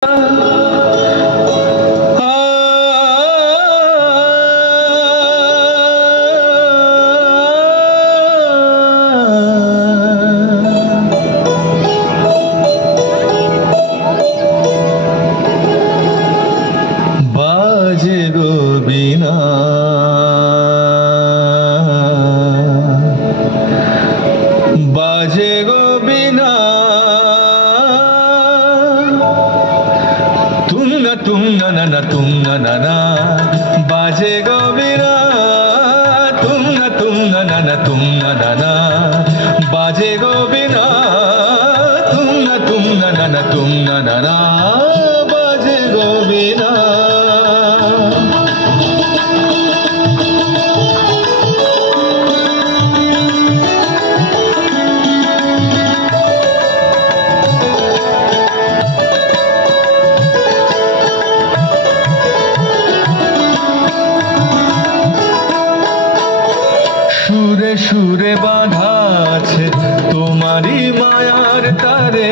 বাজে গো বিনা বাজে গো বিনা তুম না না না তুম না না না বাজে গো বিনা তুম না না তুম না না না বাজে গো বিনা তুম না না তুম না না না বাজে গো বিনা সুরে সুরে বাঁধা আছে তোমারই মায়ার তারে,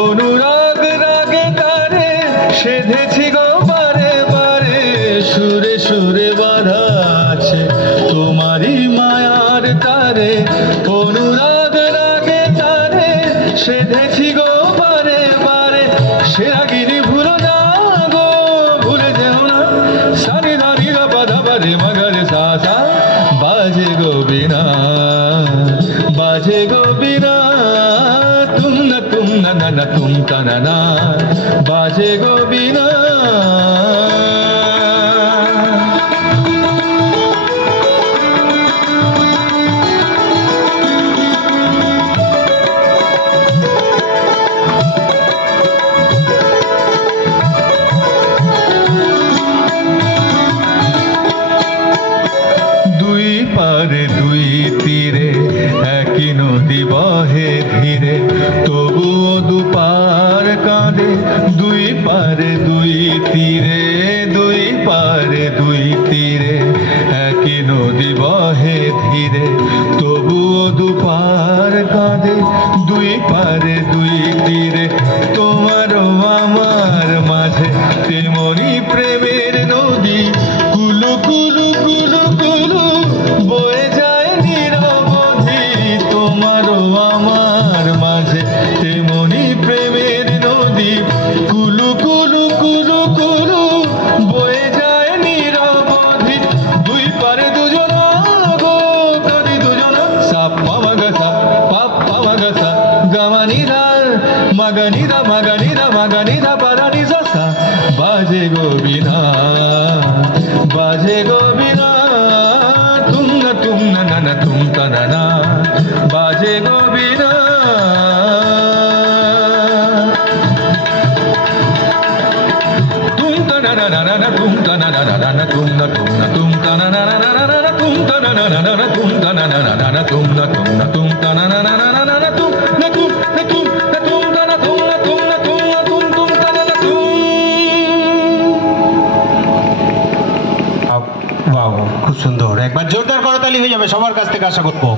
অনুরাগ রাগে তারে সেধেছি গো বারে বারে। সুরে সুরে বাঁধা আছে তোমারই মায়ার তারে, অনুরাগ রাগে তারে সেধেছি গো বারে বারে। সে রাগিনী ভুলো না গো, ভুলে যেও না, সারি দানি বাধা বারে মগরে সাসা। বাজে গো বিনা বাজে গো বিনা তুম না না তুম তা না না বাজে গো বিনা। দুই পারে দুই তীরে একই নদী বহে ধীরে, তবুও দুপার কাঁদে। দুই পারে দুই তীরে, দুই পারে দুই তীরে একই নদী বহে ধীরে, তবুও দুপার কাঁদে। দুই পারে দুই তীরে তোমারও আমার মাঝে তেমনি প্রেমের নদী, কুলু কুলু কুলু কুলু বয়ে যায় নিরবধি। তোমারও আমার মাঝে তেমনি প্রেমের নদী, কুলু কুলু কুলু কুলু বয়ে যায় নিরবধি। দুই পারে দুজনা গো কাঁদি দুজনা, সাপ মাগা পাপ মাগা গামানিদা মাগানিদা মাগানিদা মাগানিদা পারানি সা। বাজে গো বিনা বাজে গো বিনা তুম না না তুম তা না না বাজে গো বিনা। তুম তা না না না না তুম তা না না না না তুম না তুম তা না না না না না তুম তা না না না না তুম তা না না না না তুম না তুম তা না না না না না তুম না তুম না তুম না তুম তা না তুম না তুম না তুম না তুম তুম তা না না তুম। বাহ, খুব সুন্দর। একবার জোরদার করতালি হয়ে যাবে সবার কাছ থেকে আশা করবো।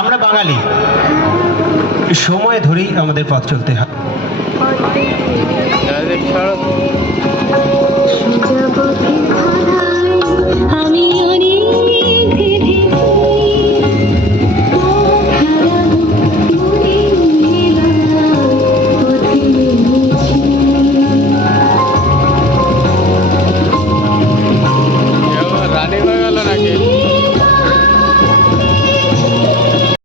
আমরা বাঙালি, সময় ধরেই আমাদের পথ চলতে হয়। আমি অনেক ভেবেছি রানী হয়ে গেল নাকি?